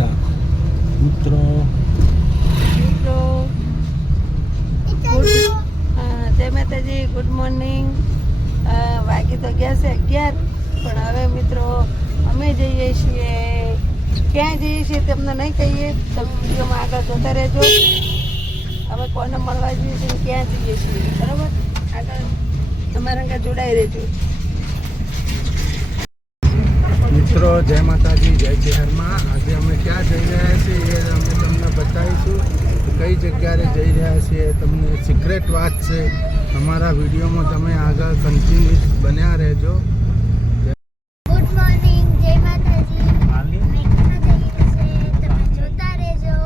શાક. મિત્રો જય માતાજી, ગુડ મોર્નિંગ. વાગી તો ગયા છે 11, પણ હવે મિત્રો અમે જઈએ છીએ. ક્યાં જઈએ છીએ તમને નહીં કહીએ, તમે વિડીયોમાં આગળ જોતા રહેજો. અમે કોને મળવા જઈએ છીએ, ક્યાં જઈએ છીએ, બરાબર? આગળ તમારા આગળ જોડાઈ રહેજો. મિત્રો જય માતાજી, જય શહેરમાં. આજે અમે ક્યાં જઈ રહ્યા છીએ એ અમે તમને બતાવીશું. કઈ જગ્યાએ જઈ રહ્યા છીએ તમને સિક્રેટ વાત છે. અમારા વિડીયોમાં તમે આગળ કન્ટિન્યુઅસ બન્યા રહેજો. ગુડ મોર્નિંગ, જય માતાજી. અમે ક્યાં જઈએ છીએ તમે જોતા રહેજો.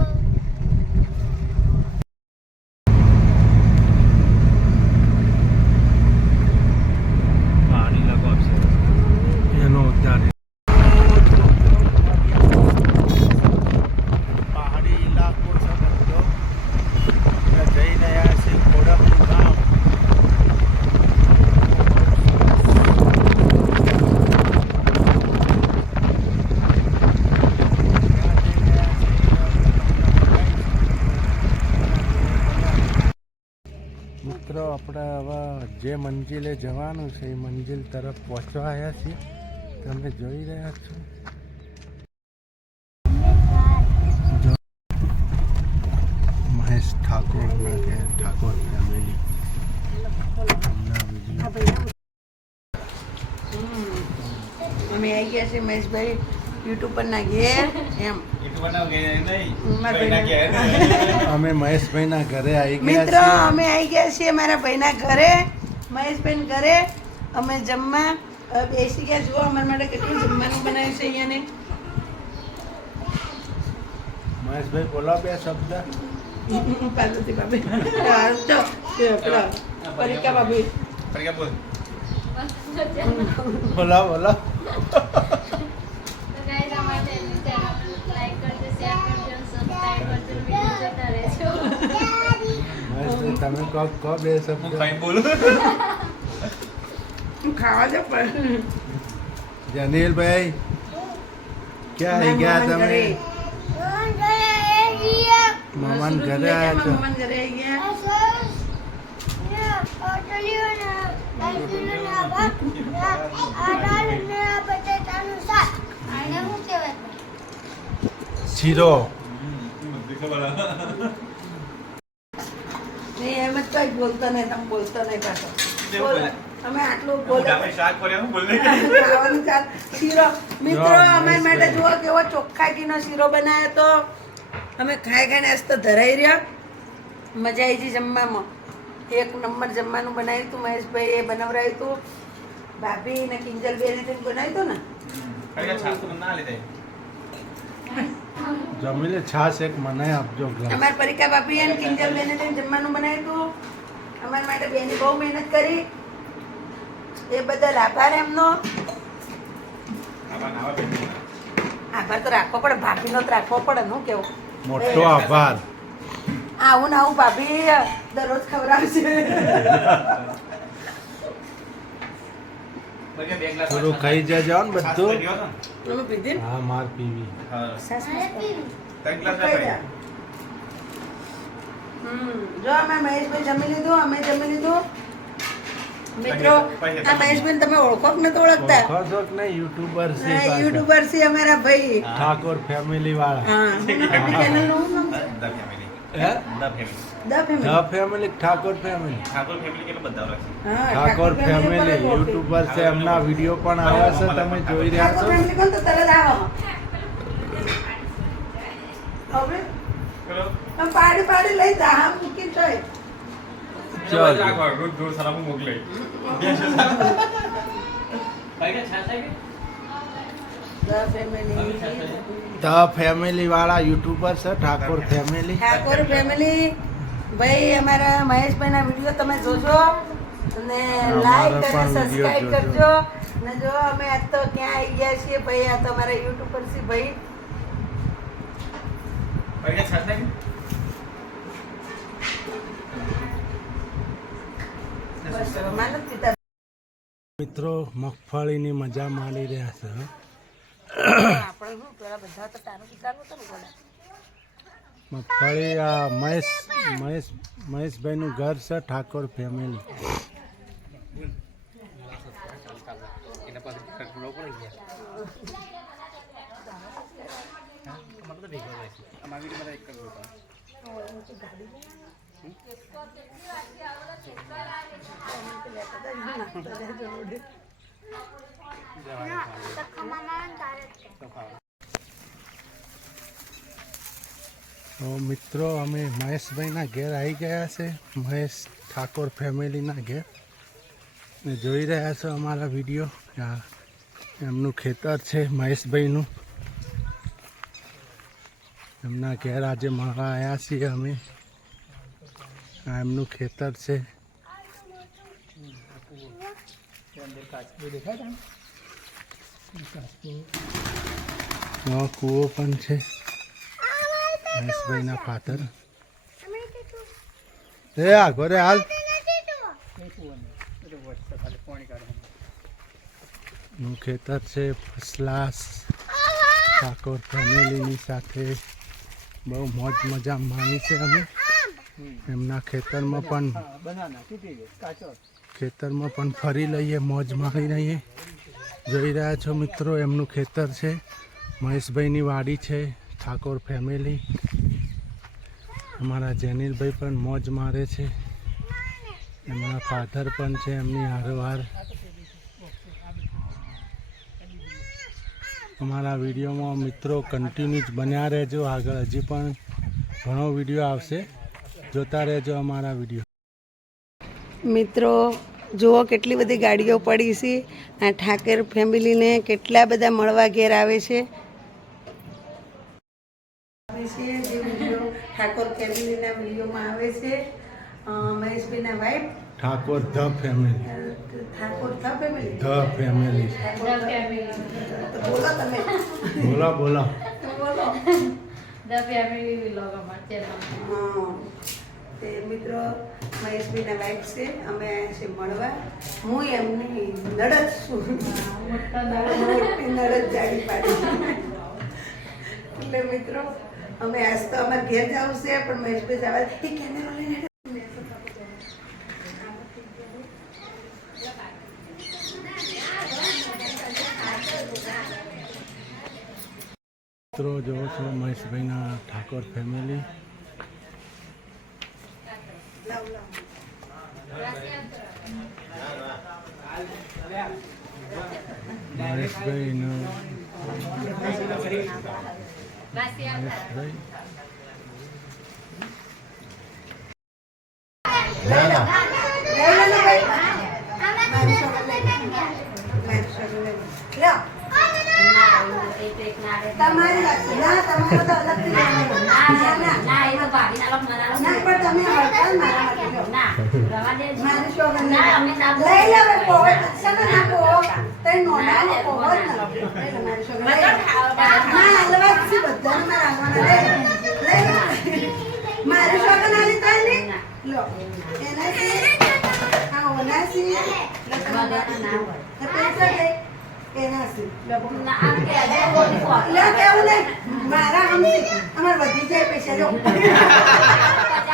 એનો ઉદ્ધાર પહાડી ઇલાકો છે બધો. જઈ રહ્યા છીએ ખોડકનું ગામ. મિત્રો આપણે હવે જે મંજિલે જવાનું છે એ મંજિલ તરફ પહોંચવા આવ્યા છીએ. તમે જોઈ રહ્યા છો મહેશ ઠાકોરના ઘેર, ઠાકોર ફેમિલી. અમે આવી ગયા છીએ મહેશભાઈ યુટ્યુબ પર ના ઘેર. એમ અમે મહેશભાઈના ઘરે આવી ગયા મિત્રો છીએ. અમે આવી ગયા છીએ મારા ભાઈના ઘરે, મહેશભાઈ ઘરે. અમે જમવા બેસી ગયા. જુઓ અમારા માટે કેટલું જમવાનું બનાવ્યું છે અહીંયાને. મહેશભાઈ બોલો બે શબ્દ. પાર્વતી ભાભી પરીકા ભાભી બોલો બોલો. મહેશભાઈ તમે કહો બે શબ્દ. ખાવા દો પણ. જનીલભાઈ ક્યાં આવી ગયા તમે? મામાન ઘરે આવ્યા છો. મામાન ઘરે આવી ગયા. શીરો. એમ જ કઈ બોલતો નહીં, તમે બોલતો નહીં પાછો. અમે આટલું ખાવાનું ચાલ. શીરો મિત્રો અમારા માટે જુઓ કેવો ચોખ્ખાઈનો શીરો બનાવ્યો તો. અમે ખાઈ ખાઈને આજ તો ધરાઈ રહ્યા. મજા આવી છે જમવામાં. એક નંબર જમવાનું બનાવ્યું હતું મહેશભાઈ. એ બનાવરાયું હતું ભાભી ને કિંજલ બેન બનાવ્યું હતું ને. જમીલે છાશ એક મને આપજો. અમારા પરિકા ભાભી અને કિંજલ બેન જમવાનું બનાવ્યું હતું. અમારા માટે બેની બહુ મહેનત કરી. એ બદલ આભાર એમનો. આભાર તો રાખવો પડે, ભાભીનો તો રાખવો પડે. શું કેવું? મોટો આભાર. આવું ને આવું ભાભી દરરોજ ખવડાવશે. થોડું ખાઈ જજો ને બધું. તમે પીધી ને? હા માર પીવી. જો અમે મહેશભાઈ જમી લીધું, અમે જમી લીધું. મિત્રો આ મહેશભાઈ તમે ઓળખો કે નથી ઓળખતા? ઓળખો છો કે નહીં? યુટ્યુબર છે હા, પાછા. યુટ્યુબર છે અમારા ભાઈ. ઠાકોર ફેમિલી વાળા. હા, આપણી ચેનલનું શું નામ છે? હે? The family. The family, Thakor family. હા, ઠાકોર ફેમિલી બધા ઓળખે. યુટ્યુબર છે. એમના વિડીયો પણ આવે છે, તમે જોઈ રહ્યા ઠાકોર છો. ફેમિલી કોણ તો તરત આવો. હવે આમ પાડી પાડી લઈ જા. આમ મૂકી જોઈ. ચાલો. The family. ધ ફેમિલી વાળા યુટ્યુબર છે ઠાકોર ફેમિલી. ઠાકોર ફેમિલી ભાઈ અમારા મહેશભાઈના વિડીયો તમે જોજો અને લાઈક અને પણ સબસ્ક્રાઇબ video કરજો. અને જો અમે આજ તો ક્યાં આવી ગયા છીએ ભાઈ, આ તો અમારા યુટ્યુબર છે ભાઈ. બસ માનત પિતા મિત્રો મગફળીની મજા માણી રહ્યા છે. આપણે શું પેલા બધા તો તારું વિચારવું તો ને મગફળી આ મહેશભાઈનું ઘર છે ઠાકોર ફેમિલી. તો મિત્રો અમે મહેશભાઈના ઘેર આવી ગયા છે, મહેશ ઠાકોર ફેમિલીના ઘેર ને જોઈ રહ્યા છો અમારા વિડીયો. આ એમનું ખેતર છે મહેશભાઈનું. એમના ઘેર આજે મળવા આવ્યા છીએ અમે. આ એમનું ખેતર છે. કૂવો પણ છે મહેશભાઈના ફાધર. એ આ ઘરે હાલ નું ખેતર છે. ફસલાસ ઠાકોર ફેમિલીની સાથે બહુ મોજ મજા માણી છે અમે. એમના ખેતરમાં પણ ફરી લઈએ, મોજ માણી લઈએ. જોઈ રહ્યા છો મિત્રો, એમનું ખેતર છે, મહેશભાઈની વાડી છે, ઠાકોર ફેમિલી. અમારા જેનિલભાઈ પણ મોજ મારે છે, એમના ફાધર પણ છે એમની હારવાર. અમારા વિડીયોમાં મિત્રો કન્ટિન્યુ જ બન્યા રહેજો. આગળ હજી પણ ઘણો વિડીયો આવશે, જોતા રહેજો અમારા વિડીયો. મિત્રો જુઓ કેટલી બધી ગાડીઓ પડી છે. આ ઠાકર ફેમિલીને કેટલા બધા મળવા ઘેર આવે છે. જે વિડીયો ઠાકોર ફેમિલીના વિડીયોમાં આવે છે. મહેશભાઈના wife Thakor the family. Thakor the family. The family. બોલો તમે. બોલો બોલો. બોલો. The family vlog અમાર ચેનલ. તે મિત્રો મહેશભાઈના વાઇફ છે. અમે આવ્યા છીએ મળવા. હું એમની નડદ છું. મોટી નડદ જાડી પાડી. એટલે મિત્રો અમે આજ તો અમારે ઘેર જવું છે, પણ મહેશભાઈ જવા એ કેમેરો લઈને મિત્રો જોવો છો મહેશભાઈના ઠાકોર ફેમિલી. મહેશભાઈનું તમારી વાત છે. ના તમારે તો અલગથી લેવાનું. ના પણ તમે હળતા જ મારા માટે લો. મારી શોગન લઈ લે હવે પોવે શેનો ના પોવો તઈ નોના પોવો જ ના લઈ લે મારી શોગન લઈ લે. ના હલવા છે બધાને મારા હલવાના લઈ લે મારી શોગન આલી તઈ ને લો એનાથી આ ઓનાસી લો તમારા ના હોય તો પૈસા લે એનાસી લો લે કેવું નહીં મારા હમસી અમાર વધી જાય પૈસા લો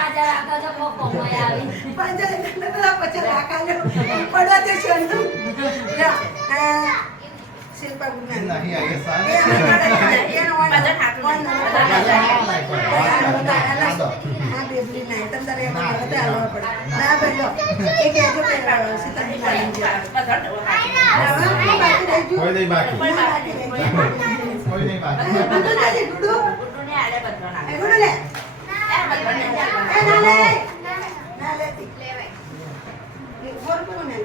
50,000 આગળ તો કોમય આવી. 50,000 લાખ લો પડવા દે છે લો શિલ્પા ગુના નહીં આગે સાહેબ એનો વાળો હા બેબલી નહીં તમ તારે એમાં બધા હાલવા પડે ના ભાઈ લો એક એજો કે સીતાજી લાઈન જે કોઈ નહીં બાકી કોઈ નહીં બાકી બધું નથી ગુડુ ગુડુને આલે બધો ના. એ ગુડુ લે એ ના લે ના લેતી લેવાય એ ફોર કોણ ને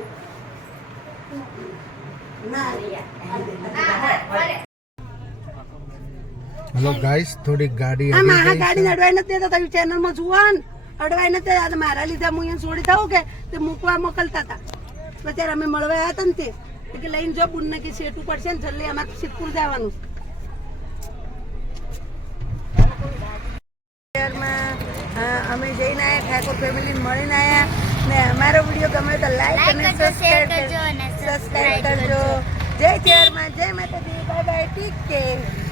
ના હેલો ગાઈસ, થોડીક ગાડી આ મારા ગાડી અડવાઈ નથી દેતા તમે ચેનલમાં જુઓ ને અડવાઈ નથી આ મારા લીધે હું અહીંયા છોડી થવું કે તે મૂકવા મોકલતા હતા. અત્યારે અમે મળવા આવ્યા હતા ને તે કે લઈને જો બુનને કે સેટું પડશે ને જલ્દી અમારે સિદ્ધપુર જવાનું. અમે જઈને આવ્યા ઠાકોર ફેમિલીને મળીને આવ્યા ને અમારો વિડીયો ગમે તો લાઈક અને સબસ્ક્રાઈબ કરજો. જય ચેરમાં જય માતાજી. Bye bye take care